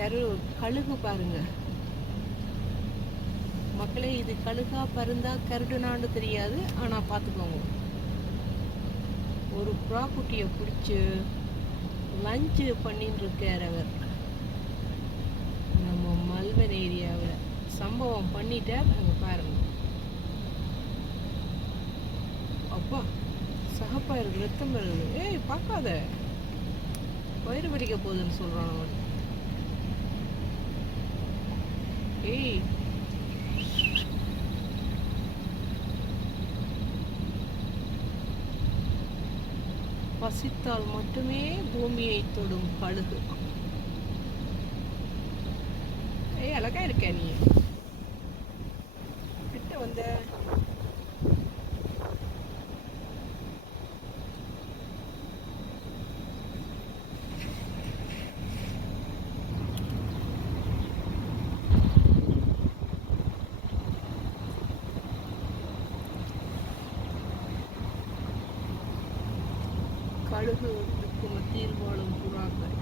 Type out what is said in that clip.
கரு கழுகு பாருங்க. மக்களே இது கழுகா பருந்தா கருடுனான்னு தெரியாது. ஆனால் பார்த்துக்கோங்க. ஒரு ப்ராப்பர்ட்டியை பிடிச்சி லஞ்சு பண்ணின்னு இருக்கார் அவர். நம்ம மல்வன் ஏரியாவில் சம்பவம் பண்ணிட்டார் அங்கே பாருங்க. அப்பா சகப்பா இருக்கு ரத்தம் வருது. ஏய் பார்க்காத. வயிறு பிடிக்க போகுதுன்னு சொல்கிறான் அவன். ஏய் பசித்தால் மட்டுமே பூமியை தொடும் பழுது. ஏய் அழகா இருக்க நீ. கிட்ட வந்த. கழுகுக்கு மத்தியில் வாழும் புறாக்கள்